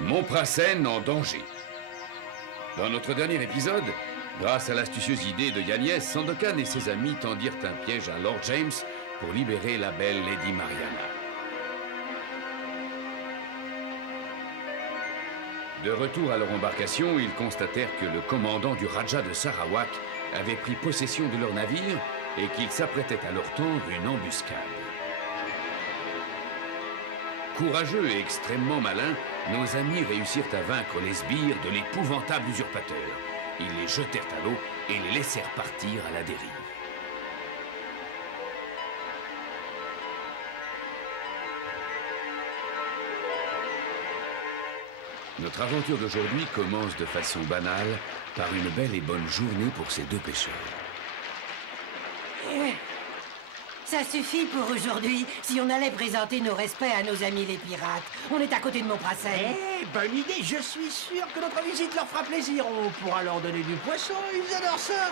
Montprasen en danger. Dans notre dernier épisode, grâce à l'astucieuse idée de Yagnès, Sandokan et ses amis tendirent un piège à Lord James pour libérer la belle Lady Mariana. De retour à leur embarcation, ils constatèrent que le commandant du Raja de Sarawak avait pris possession de leur navire et qu'il s'apprêtait à leur tendre une embuscade. Courageux et extrêmement malins, nos amis réussirent à vaincre les sbires de l'épouvantable usurpateur. Ils les jetèrent à l'eau et les laissèrent partir à la dérive. Notre aventure d'aujourd'hui commence de façon banale par une belle et bonne journée pour ces deux pêcheurs. Ça suffit pour aujourd'hui. Si on allait présenter nos respects à nos amis les pirates. On est à côté de Montprasen. Bonne idée, je suis sûr que notre visite leur fera plaisir. On pourra leur donner du poisson, ils adorent ça.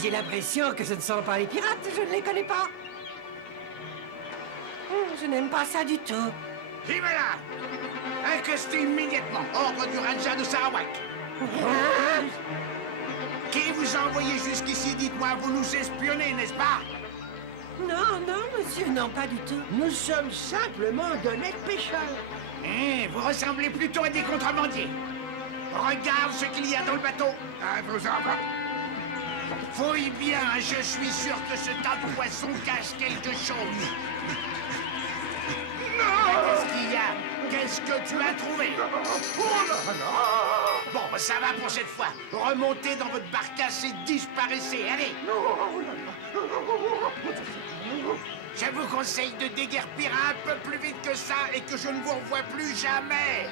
J'ai l'impression que ce ne sont pas les pirates, je ne les connais pas. Je n'aime pas ça du tout. Vive là! Accostez immédiatement, ordre du Raja de Sarawak. Qui vous a envoyé jusqu'ici, dites-moi, vous nous espionnez, n'est-ce pas? Non, non, monsieur, non, pas du tout. Nous sommes simplement d'honnêtes pêcheurs. Vous ressemblez plutôt à des contrebandiers. Regarde ce qu'il y a dans le bateau. Vous en va. Fouille bien, je suis sûr que ce tas de poissons cache quelque chose. Non! Qu'est-ce qu'il y a? Qu'est-ce que tu as trouvé? Bon, ça va pour cette fois. Remontez dans votre barcasse et disparaissez. Allez! Je vous conseille de déguerpir un peu plus vite que ça et que je ne vous revoie plus jamais.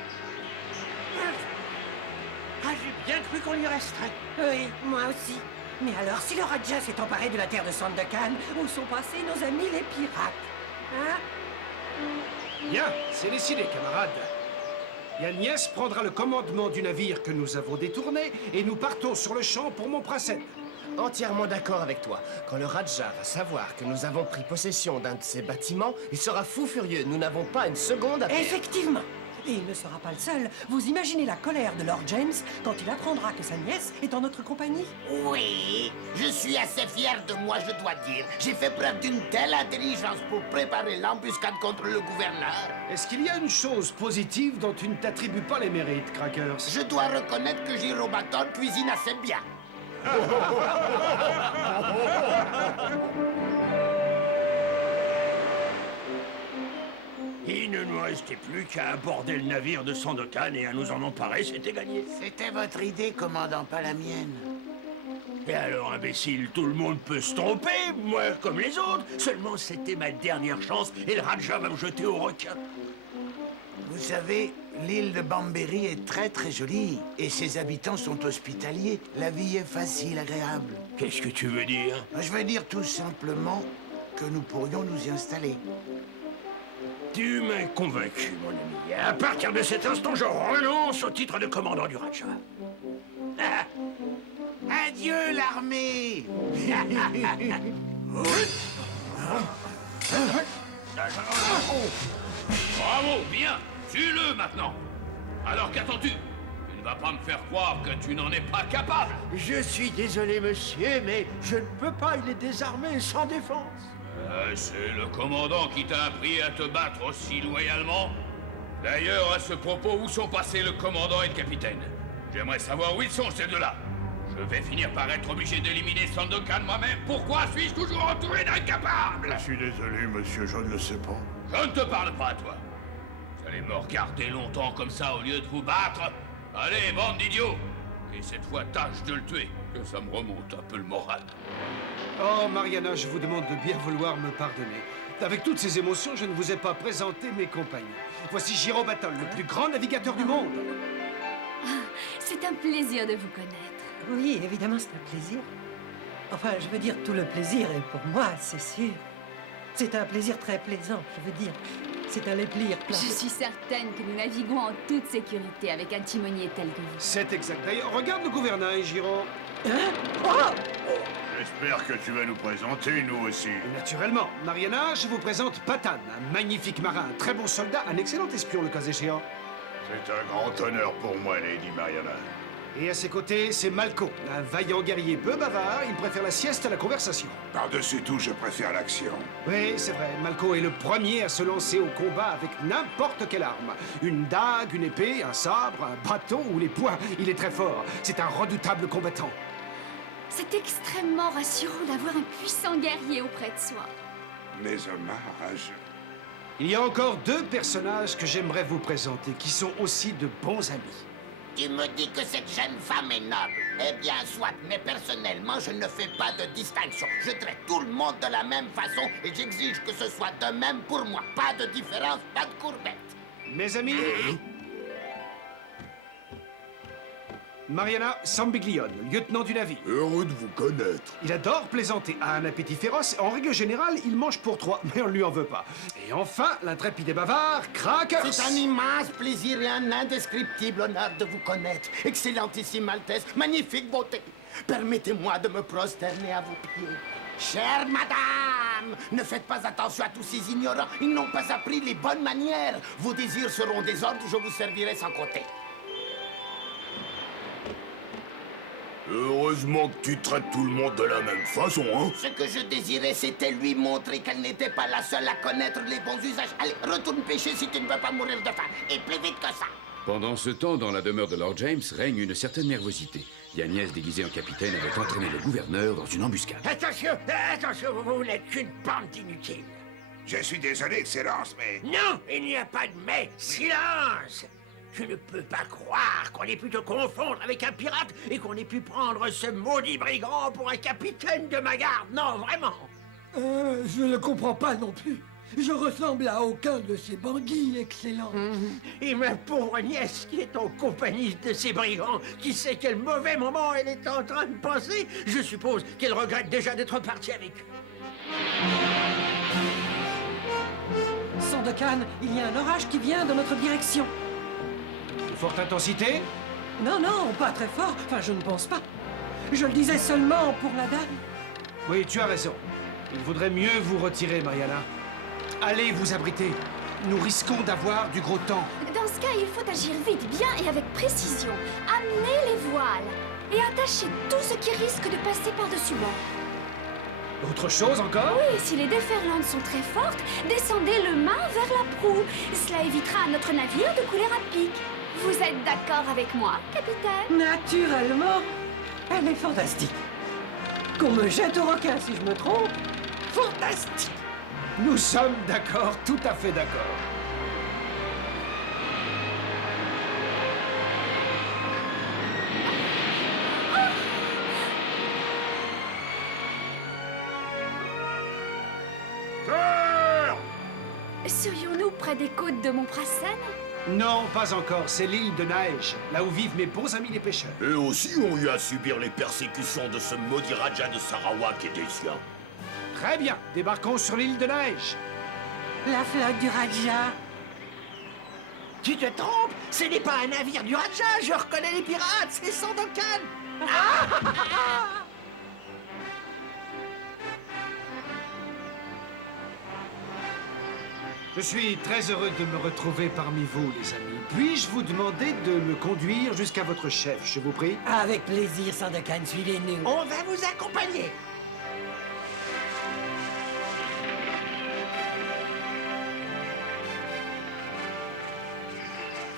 J'ai bien cru qu'on y resterait. Oui, moi aussi. Mais alors, si le Raja s'est emparé de la terre de Sandokan, où sont passés nos amis les pirates? Hein? Bien, c'est décidé, camarades. Yagnès prendra le commandement du navire que nous avons détourné et nous partons sur le champ pour Montprasen. Entièrement d'accord avec toi. Quand le Raja va savoir que nous avons pris possession d'un de ces bâtiments, il sera fou furieux. Nous n'avons pas une seconde à perdre. Effectivement. Et il ne sera pas le seul. Vous imaginez la colère de Lord James quand il apprendra que sa nièce est en notre compagnie? Oui, je suis assez fier de moi, je dois dire. J'ai fait preuve d'une telle intelligence pour préparer l'embuscade contre le gouverneur. Est-ce qu'il y a une chose positive dont tu ne t'attribues pas les mérites, Crackers? Je dois reconnaître que Giro Baton cuisine assez bien. Il ne nous restait plus qu'à aborder le navire de Sandokan et à nous en emparer, c'était gagné. C'était votre idée, commandant, pas la mienne. Et alors, imbécile, tout le monde peut se tromper, moi comme les autres. Seulement, c'était ma dernière chance et le Raja va me jeter au requin. Vous savez, l'île de Bamberi est très très jolie et ses habitants sont hospitaliers. La vie est facile, agréable. Qu'est-ce que tu veux dire? Je veux dire tout simplement que nous pourrions nous y installer. Tu m'as convaincu, mon ami. À partir de cet instant, je renonce au titre de commandant du Raja. Ah. Adieu, l'armée. Bravo, bien! Tue-le maintenant! Alors qu'attends-tu? Tu ne vas pas me faire croire que tu n'en es pas capable! Je suis désolé, monsieur, mais je ne peux pas, il est désarmé, sans défense. C'est le commandant qui t'a appris à te battre aussi loyalement? D'ailleurs, à ce propos, où sont passés le commandant et le capitaine? J'aimerais savoir où ils sont, ces deux-là. Je vais finir par être obligé d'éliminer Sandokan moi-même. Pourquoi suis-je toujours entouré d'incapables? Je suis désolé, monsieur, je ne le sais pas. Je ne te parle pas à toi. Vous allez me regarder longtemps comme ça au lieu de vous battre? Allez, bande d'idiots! Et cette fois, tâche de le tuer, que ça me remonte un peu le moral. Oh, Mariana, je vous demande de bien vouloir me pardonner. Avec toutes ces émotions, je ne vous ai pas présenté mes compagnons. Voici Giro Baton, le plus grand navigateur du monde. C'est un plaisir de vous connaître. Oui, évidemment, c'est un plaisir. Enfin, je veux dire, tout le plaisir est pour moi, c'est sûr. C'est un plaisir très plaisant, je veux dire. C'est un plaisir plein. Je suis certaine que nous naviguons en toute sécurité avec un timonier tel que vous. C'est exact. D'ailleurs, regarde le gouvernail, Giro. Hein? Oh! J'espère que tu vas nous présenter, nous aussi. Naturellement. Mariana, je vous présente Patan, un magnifique marin, un très bon soldat, un excellent espion, le cas échéant. C'est un grand honneur pour moi, Lady Mariana. Et à ses côtés, c'est Malco, un vaillant guerrier peu bavard, il préfère la sieste à la conversation. Par-dessus tout, je préfère l'action. Oui, c'est vrai, Malco est le premier à se lancer au combat avec n'importe quelle arme. Une dague, une épée, un sabre, un bâton ou les poings. Il est très fort. C'est un redoutable combattant. C'est extrêmement rassurant d'avoir un puissant guerrier auprès de soi. Mes hommages. Il y a encore 2 personnages que j'aimerais vous présenter, qui sont aussi de bons amis. Tu me dis que cette jeune femme est noble. Eh bien, soit, mais personnellement, je ne fais pas de distinction. Je traite tout le monde de la même façon et j'exige que ce soit de même pour moi. Pas de différence, pas de courbette. Mes amis... Mariana Sambiglione, lieutenant du navire. Heureux de vous connaître. Il adore plaisanter, a un appétit féroce. En règle générale, il mange pour 3, mais on ne lui en veut pas. Et enfin, l'intrépide et bavard, Crackers. C'est un immense plaisir et un indescriptible honneur de vous connaître. Excellentissime Altesse, magnifique beauté. Permettez-moi de me prosterner à vos pieds. Chère madame, ne faites pas attention à tous ces ignorants. Ils n'ont pas appris les bonnes manières. Vos désirs seront des ordres, je vous servirai sans compter. Heureusement que tu traites tout le monde de la même façon, hein? Ce que je désirais, c'était lui montrer qu'elle n'était pas la seule à connaître les bons usages. Allez, retourne pêcher si tu ne veux pas mourir de faim. Et plus vite que ça. Pendant ce temps, dans la demeure de Lord James, règne une certaine nervosité. Yagnès, déguisé en capitaine, avait entraîné le gouverneur dans une embuscade. Attention, attention, vous n'êtes qu'une bande d'inutiles. Je suis désolé, Excellence, mais... Non, il n'y a pas de mais. Silence! Je ne peux pas croire qu'on ait pu te confondre avec un pirate et qu'on ait pu prendre ce maudit brigand pour un capitaine de ma garde. Non, vraiment. Je ne comprends pas non plus. Je ressemble à aucun de ces bandits, excellent. Et ma pauvre nièce qui est en compagnie de ces brigands, qui sait quel mauvais moment elle est en train de passer, je suppose qu'elle regrette déjà d'être partie avec eux. Sandokan, il y a un orage qui vient dans notre direction. Forte intensité? Non, non, pas très fort. Enfin, je ne pense pas. Je le disais seulement pour la dame. Oui, tu as raison. Il vaudrait mieux vous retirer, Mariana. Allez vous abriter. Nous risquons d'avoir du gros temps. Dans ce cas, il faut agir vite, bien et avec précision. Amenez les voiles et attachez tout ce qui risque de passer par-dessus bord. Autre chose encore? Oui, si les déferlantes sont très fortes, descendez le mât vers la proue. Cela évitera à notre navire de couler à pic. Vous êtes d'accord avec moi, capitaine? Naturellement. Elle est fantastique. Qu'on me jette au requin si je me trompe. Fantastique. Nous sommes d'accord, tout à fait d'accord. Serions-nous près des côtes de Montprasen? Non, pas encore. C'est l'île de Neige, là où vivent mes bons amis les pêcheurs. Eux aussi ont eu à subir les persécutions de ce maudit Raja de Sarawak et des siens. Très bien, débarquons sur l'île de Neige. La flotte du Raja. Tu te trompes? Ce n'est pas un navire du Raja, je reconnais les pirates, c'est Sandokan. Je suis très heureux de me retrouver parmi vous, les amis. Puis-je vous demander de me conduire jusqu'à votre chef, je vous prie? Avec plaisir, Sandokan, suivez-nous. On va vous accompagner.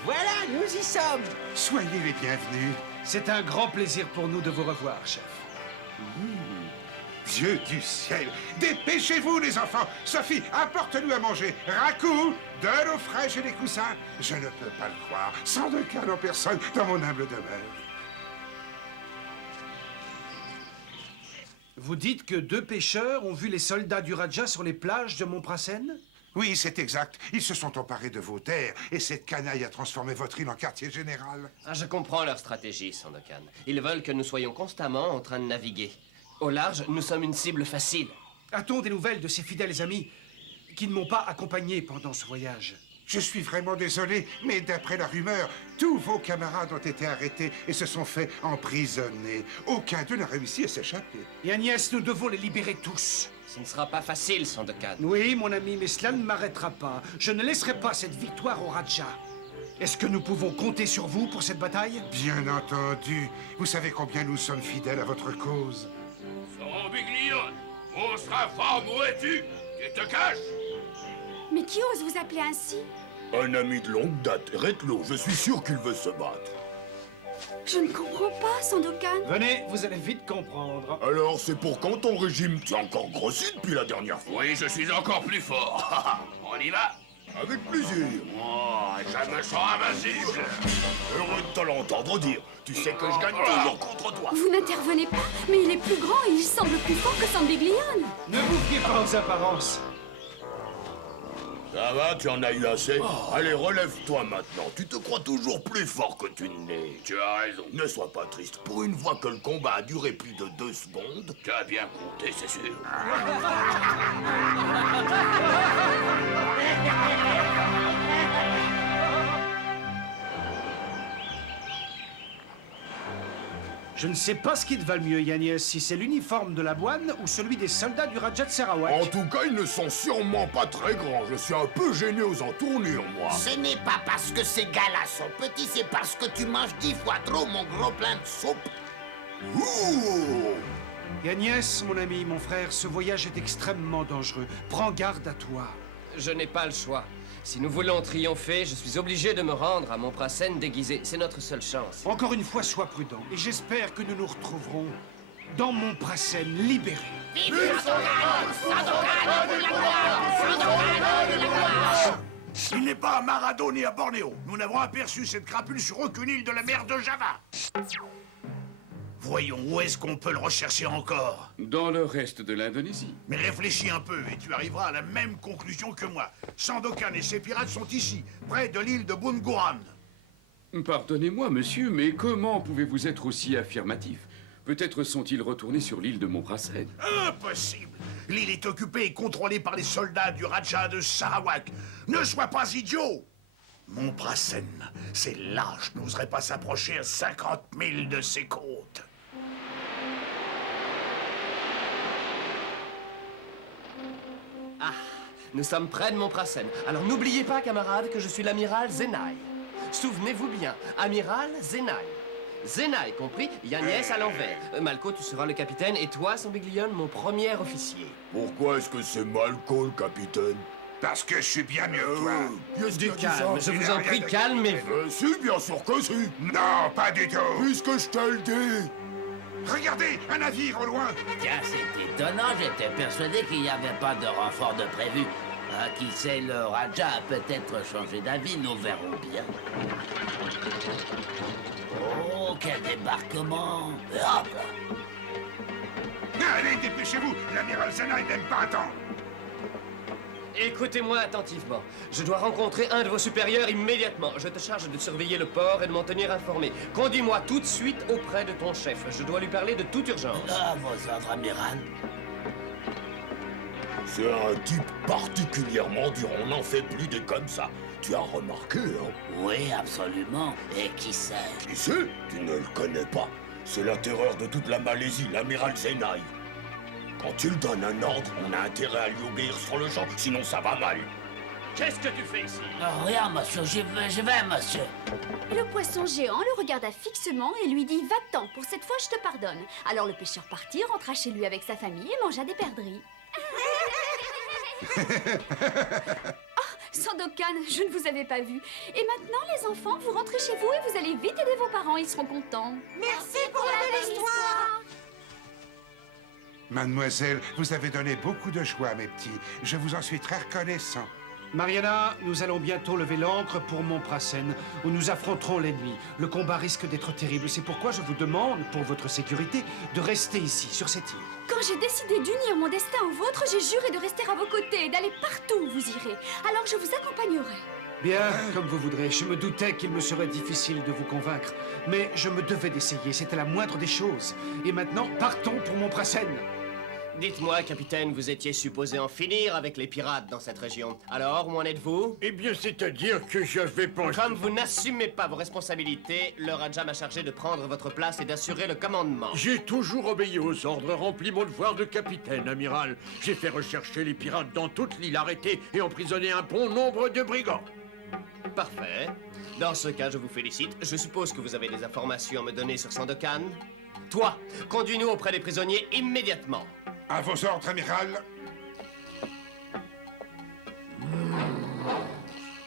Voilà, nous y sommes. Soyez les bienvenus. C'est un grand plaisir pour nous de vous revoir, chef. Dieu du ciel, dépêchez-vous les enfants. Sophie, apporte-nous à manger. Raku, de l'eau fraîche et des coussins. Je ne peux pas le croire. Sandokan en personne dans mon humble demeure. Vous dites que 2 pêcheurs ont vu les soldats du Raja sur les plages de Montprasen? Oui, c'est exact. Ils se sont emparés de vos terres et cette canaille a transformé votre île en quartier général. Ah, je comprends leur stratégie, Sandokan. Ils veulent que nous soyons constamment en train de naviguer. Au large, nous sommes une cible facile. A-t-on des nouvelles de ces fidèles amis qui ne m'ont pas accompagné pendant ce voyage? Je suis vraiment désolé, mais d'après la rumeur, tous vos camarades ont été arrêtés et se sont fait emprisonner. Aucun d'eux n'a réussi à s'échapper. Et Agnès, nous devons les libérer tous. Ce ne sera pas facile, Sandokan. Oui, mon ami, mais cela ne m'arrêtera pas. Je ne laisserai pas cette victoire au Raja. Est-ce que nous pouvons compter sur vous pour cette bataille? Bien entendu. Vous savez combien nous sommes fidèles à votre cause. Sambiglione, monstre infâme, où es-tu? Tu te caches? Mais qui ose vous appeler ainsi? Un ami de longue date, Retlo, je suis sûr qu'il veut se battre. Je ne comprends pas, Sandokan. Venez, vous allez vite comprendre. Alors, c'est pour quand ton régime? Tu as encore grossi depuis la dernière fois. Oui, je suis encore plus fort. On y va? Avec plaisir. Oh, je me sens invincible. Heureux de te l'entendre dire. Tu sais que je gagne toujours contre toi. Vous n'intervenez pas, mais il est plus grand et il semble plus fort que Sambiglione. Ne vous fiez pas aux apparences. Ça va, tu en as eu assez? Allez, relève-toi maintenant. Tu te crois toujours plus fort que tu n'es. Tu as raison. Ne sois pas triste. Pour une fois que le combat a duré plus de 2 secondes... Tu as bien compté, c'est sûr. Je ne sais pas ce qui te va le mieux, Yanis, si c'est l'uniforme de la douane ou celui des soldats du Raja de Sarawak. En tout cas, ils ne sont sûrement pas très grands. Je suis un peu gêné aux entournures, moi. Ce n'est pas parce que ces gars-là sont petits, c'est parce que tu manges 10 fois trop, mon gros plein de soupe. Ouh! Yanis, mon ami, mon frère, ce voyage est extrêmement dangereux. Prends garde à toi. Je n'ai pas le choix. Si nous voulons triompher, je suis obligé de me rendre à Montprasen déguisé. C'est notre seule chance. Encore une fois, sois prudent. Et j'espère que nous nous retrouverons dans Montprasen, libérés. Il n'est pas à Marado ni à Bornéo. Nous n'avons aperçu cette crapule sur aucune île de la mer de Java. Voyons, où est-ce qu'on peut le rechercher encore? Dans le reste de l'Indonésie. Mais réfléchis un peu et tu arriveras à la même conclusion que moi. Sandokan et ses pirates sont ici, près de l'île de Bunguran. Pardonnez-moi, monsieur, mais comment pouvez-vous être aussi affirmatif? Peut-être sont-ils retournés sur l'île de Montprasen. Impossible! L'île est occupée et contrôlée par les soldats du Raja de Sarawak. Ne sois pas idiot! Montprasen, c'est là, je n'oserais pas s'approcher à 50 000 de ses côtes. Nous sommes près de Montprasen. Alors n'oubliez pas, camarades, que je suis l'amiral Zenai. Souvenez-vous bien, amiral Zenai. Zenai, compris? Yanis à l'envers. Malko, tu seras le capitaine et toi, Sambiglione, mon premier officier. Pourquoi est-ce que c'est Malko, le capitaine? Parce que je suis bien mieux que toi. Qu'est-ce Du qu'il a dit calme, ça? je vous en prie, calmez-vous. Si, bien sûr que si. Non, pas du tout. Puisque je te le dis. Regardez, un navire au loin. Tiens, c'est étonnant, j'étais persuadé qu'il n'y avait pas de renfort de prévu. Qui sait, le Raja a peut-être changé d'avis, nous verrons bien. Oh, quel débarquement! Et hop là. Allez, dépêchez-vous. L'amiral Zenai n'aime pas attendre. Écoutez-moi attentivement. Je dois rencontrer un de vos supérieurs immédiatement. Je te charge de surveiller le port et de m'en tenir informé. Conduis-moi tout de suite auprès de ton chef. Je dois lui parler de toute urgence. Ah, vos ordres, amiral. C'est un type particulièrement dur. On n'en fait plus des comme ça. Tu as remarqué, hein? Oui, absolument. Et qui sait? Qui c'est? Tu ne le connais pas. C'est la terreur de toute la Malaisie, l'amiral Zenai. Quand il donne un ordre, on a intérêt à lui obéir sur le champ, sinon ça va mal. Qu'est-ce que tu fais ici? Oh, rien, monsieur, j'y vais, monsieur. Le poisson géant le regarda fixement et lui dit « Va-t'en, pour cette fois je te pardonne ». Alors le pêcheur partit, rentra chez lui avec sa famille et mangea des perdrix. Oh, Sandokan, je ne vous avais pas vu. Et maintenant, les enfants, vous rentrez chez vous et vous allez vite aider vos parents, ils seront contents. Merci pour la belle histoire. Mademoiselle, vous avez donné beaucoup de joie, mes petits. Je vous en suis très reconnaissant. Mariana, nous allons bientôt lever l'ancre pour Montprasen, où nous affronterons l'ennemi. Le combat risque d'être terrible. C'est pourquoi je vous demande, pour votre sécurité, de rester ici, sur cette île. Quand j'ai décidé d'unir mon destin au vôtre, j'ai juré de rester à vos côtés et d'aller partout où vous irez. Alors je vous accompagnerai. Bien, comme vous voudrez. Je me doutais qu'il me serait difficile de vous convaincre. Mais je me devais d'essayer. C'était la moindre des choses. Et maintenant, partons pour Montprasen. Dites-moi, capitaine, vous étiez supposé en finir avec les pirates dans cette région. Alors, où en êtes-vous? Eh bien, c'est-à-dire que je vais penser... Comme vous n'assumez pas vos responsabilités, le Raja m'a chargé de prendre votre place et d'assurer le commandement. J'ai toujours obéi aux ordres, rempli mon devoir de capitaine, amiral. J'ai fait rechercher les pirates dans toute l'île, arrêter et emprisonner un bon nombre de brigands. Parfait. Dans ce cas, je vous félicite. Je suppose que vous avez des informations à me donner sur Sandokan. Toi, conduis-nous auprès des prisonniers immédiatement. À vos ordres, amiral.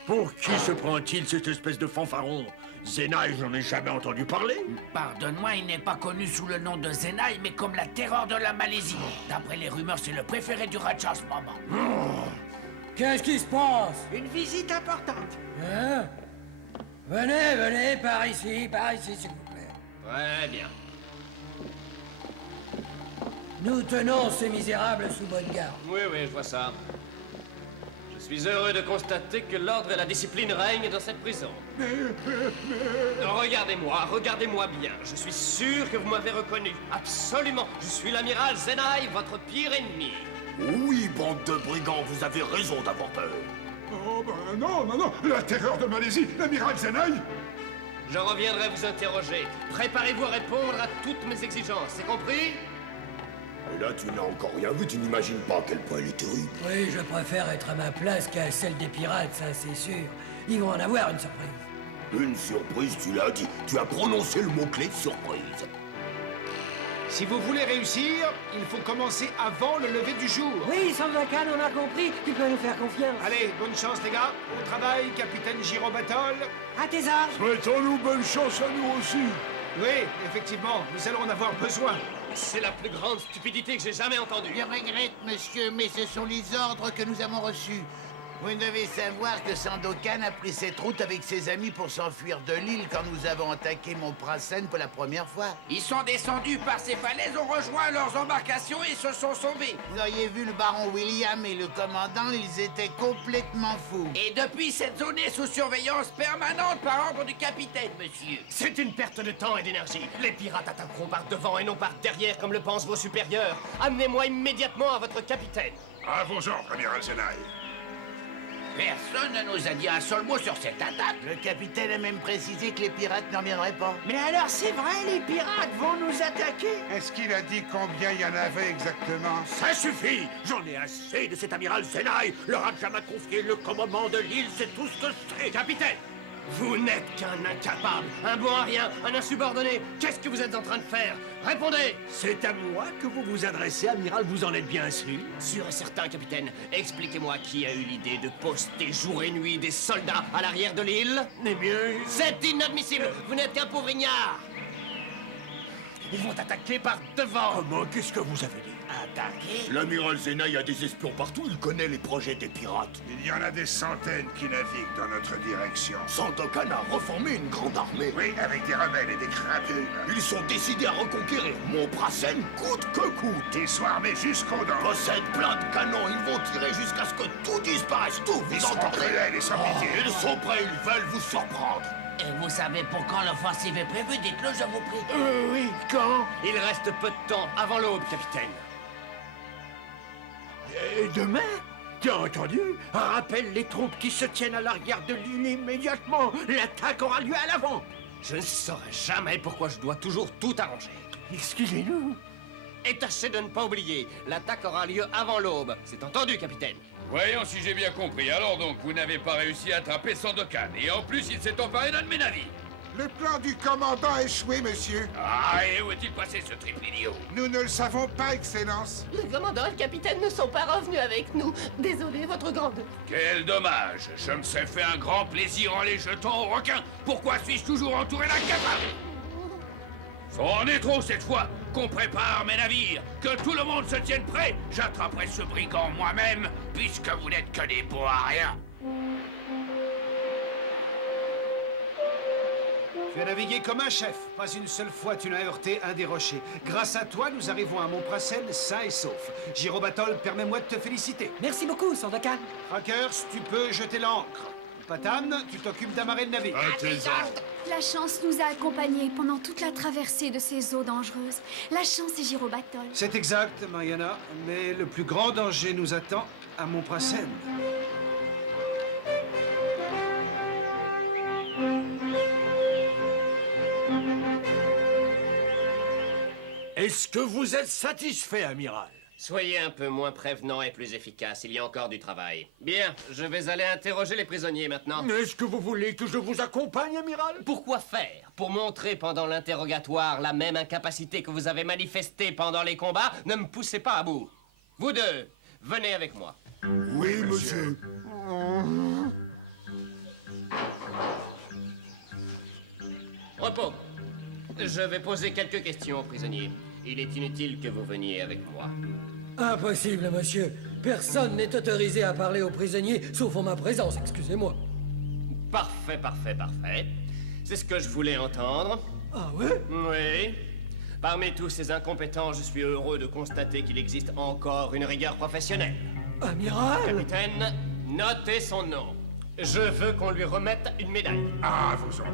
Pour qui se prend-il, cette espèce de fanfaron? Zenaï, j'en ai jamais entendu parler. Pardonne-moi, il n'est pas connu sous le nom de Zenaï, mais comme la terreur de la Malaisie. D'après les rumeurs, c'est le préféré du Raja en ce moment. Qu'est-ce qui se passe? Une visite importante. Hein? Venez, par ici, s'il vous plaît. Très bien. Nous tenons ces misérables sous bonne garde. Oui, je vois ça. Je suis heureux de constater que l'ordre et la discipline règnent dans cette prison. Regardez-moi bien. Je suis sûr que vous m'avez reconnu. Absolument. Je suis l'amiral Zenaï, votre pire ennemi. Oui, bande de brigands, vous avez raison d'avoir peur. Oh, ben non, la terreur de Malaisie, l'amiral Zenaï. Je reviendrai vous interroger. Préparez-vous à répondre à toutes mes exigences, c'est compris? Et là, tu n'as encore rien vu, tu n'imagines pas à quel point il est terrible. Oui, je préfère être à ma place qu'à celle des pirates, ça c'est sûr. Ils vont en avoir une surprise. Une surprise, tu l'as dit. Tu as prononcé le mot-clé surprise. Si vous voulez réussir, il faut commencer avant le lever du jour. Oui, Sandokan, on a compris. Tu peux nous faire confiance. Allez, bonne chance les gars. Au travail, capitaine Giro Battle. À tes ordres. Souhaitons-nous bonne chance à nous aussi. Oui, effectivement, nous allons en avoir besoin. C'est la plus grande stupidité que j'ai jamais entendue. Je regrette, monsieur, mais ce sont les ordres que nous avons reçus. Vous devez savoir que Sandokan a pris cette route avec ses amis pour s'enfuir de l'île quand nous avons attaqué Montprasen pour la première fois. Ils sont descendus par ces falaises, ont rejoint leurs embarcations et se sont sauvés. Vous auriez vu le baron William et le commandant, ils étaient complètement fous. Et depuis, cette zone est sous surveillance permanente par ordre du capitaine, monsieur. C'est une perte de temps et d'énergie. Les pirates attaqueront par devant et non par derrière comme le pensent vos supérieurs. Amenez-moi immédiatement à votre capitaine. À vos ordres, amiral Zenaï. Personne ne nous a dit un seul mot sur cette attaque. Le capitaine a même précisé que les pirates n'en viendraient pas. Mais alors c'est vrai, les pirates vont nous attaquer? Est-ce qu'il a dit combien il y en avait exactement? Ça suffit. J'en ai assez de cet amiral Zenaï. Le Raja m'a confié le commandement de l'île, c'est tout ce que c'est. Capitaine, vous n'êtes qu'un incapable, un bon à rien, un insubordonné. Qu'est-ce que vous êtes en train de faire? Répondez! C'est à moi que vous vous adressez, amiral, vous en êtes bien sûr. Sûr et certain, capitaine. Expliquez-moi qui a eu l'idée de poster jour et nuit des soldats à l'arrière de l'île? Eh bien... C'est inadmissible! Vous n'êtes qu'un pauvre ignare! Ils vont attaquer par devant! Comment? Qu'est-ce que vous avez dit? Attaquer? L'amiral Zenaï a des espions partout, il connaît les projets des pirates. Il y en a des centaines qui naviguent dans notre direction. Sandokan a reformé une grande armée. Oui, avec des rebelles et des crapules. Ils sont décidés à reconquérir Montprasen coûte que coûte. Ils sont armés jusqu'aux dents. Possèdent plein de canons, ils vont tirer jusqu'à ce que tout disparaisse, tout, Ils vous sont entendez? cruels et sans pitié. Ils sont prêts, ils veulent vous surprendre. Et vous savez pour quand l'offensive est prévue? Dites-le, je vous prie. Oui, quand? Il reste peu de temps avant l'aube, capitaine. Et demain? Tu as entendu? Rappelle les troupes qui se tiennent à l'arrière de l'île immédiatement. L'attaque aura lieu à l'avant. Je ne saurais jamais pourquoi je dois toujours tout arranger. Excusez-nous. Et tâchez de ne pas oublier, l'attaque aura lieu avant l'aube. C'est entendu, capitaine? Voyons si j'ai bien compris. Alors donc, vous n'avez pas réussi à attraper Sandokan. Et en plus, il s'est emparé d'un de mes navires. Le plan du commandant a échoué, monsieur. Ah, et où est-il passé, ce triple idiot? Nous ne le savons pas, Excellence. Le commandant et le capitaine ne sont pas revenus avec nous. Désolé, votre grandeur. Quel dommage. Je me serais fait un grand plaisir en les jetant aux requins. Pourquoi suis-je toujours entouré d'incapables? C'en est trop cette fois. Qu'on prépare mes navires. Que tout le monde se tienne prêt. J'attraperai ce brigand moi-même, puisque vous n'êtes que des beaux à rien. Tu as navigué comme un chef. Pas une seule fois tu n'as heurté un des rochers. Grâce à toi, nous arrivons à Montprasen sains et saufs. Giro Battle, permets-moi de te féliciter. Merci beaucoup, Sandokan. Crackers, tu peux jeter l'ancre. Patan, tu t'occupes d'amarrer le navire. La chance nous a accompagnés pendant toute la traversée de ces eaux dangereuses. La chance est Girobatol. C'est exact, Mariana, mais le plus grand danger nous attend à Montprasen. Est-ce que vous êtes satisfait, amiral? Soyez un peu moins prévenant et plus efficace, il y a encore du travail. Bien, je vais aller interroger les prisonniers maintenant. Est-ce que vous voulez que je vous accompagne, amiral? Pourquoi faire? Pour montrer pendant l'interrogatoire la même incapacité que vous avez manifestée pendant les combats? Ne me poussez pas à bout. Vous deux, venez avec moi. Oui, monsieur. Repos. Je vais poser quelques questions aux prisonniers. Il est inutile que vous veniez avec moi. Impossible, monsieur. Personne n'est autorisé à parler aux prisonniers, sauf en ma présence, excusez-moi. Parfait, parfait, parfait. C'est ce que je voulais entendre. Ah ouais? Oui. Parmi tous ces incompétents, je suis heureux de constater qu'il existe encore une rigueur professionnelle. Amiral? Capitaine, notez son nom. Je veux qu'on lui remette une médaille. Ah, vous autres.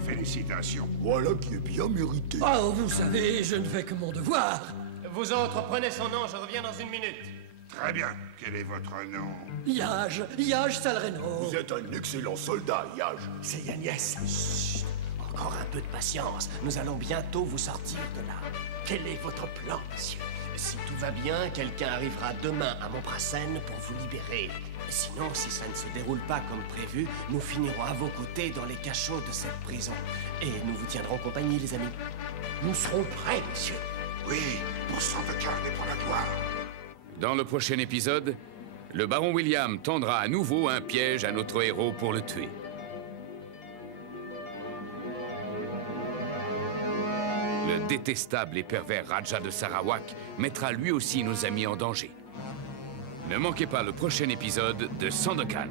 Félicitations. Voilà qui est bien mérité. Oh, vous savez, je ne fais que mon devoir. Vous autres, prenez son nom, je reviens dans une minute. Très bien. Quel est votre nom? Yage Salreno. Vous êtes un excellent soldat, Yage. C'est Yagnès. Chut, encore un peu de patience. Nous allons bientôt vous sortir de là. Quel est votre plan, monsieur? Si tout va bien, quelqu'un arrivera demain à Montprasen pour vous libérer. Sinon, si ça ne se déroule pas comme prévu, nous finirons à vos côtés dans les cachots de cette prison. Et nous vous tiendrons compagnie, les amis. Nous serons prêts, monsieur. Oui, pour Sandokan et pour la gloire. Dans le prochain épisode, le baron William tendra à nouveau un piège à notre héros pour le tuer. Le détestable et pervers Raja de Sarawak mettra lui aussi nos amis en danger. Ne manquez pas le prochain épisode de Sandokan.